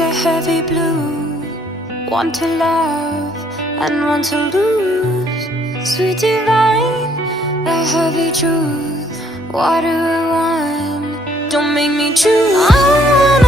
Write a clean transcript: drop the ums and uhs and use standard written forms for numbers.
a heavy blue. Want to love and want to lose. Sweet divine, the heavy truth. What do I want? Don't make me choose.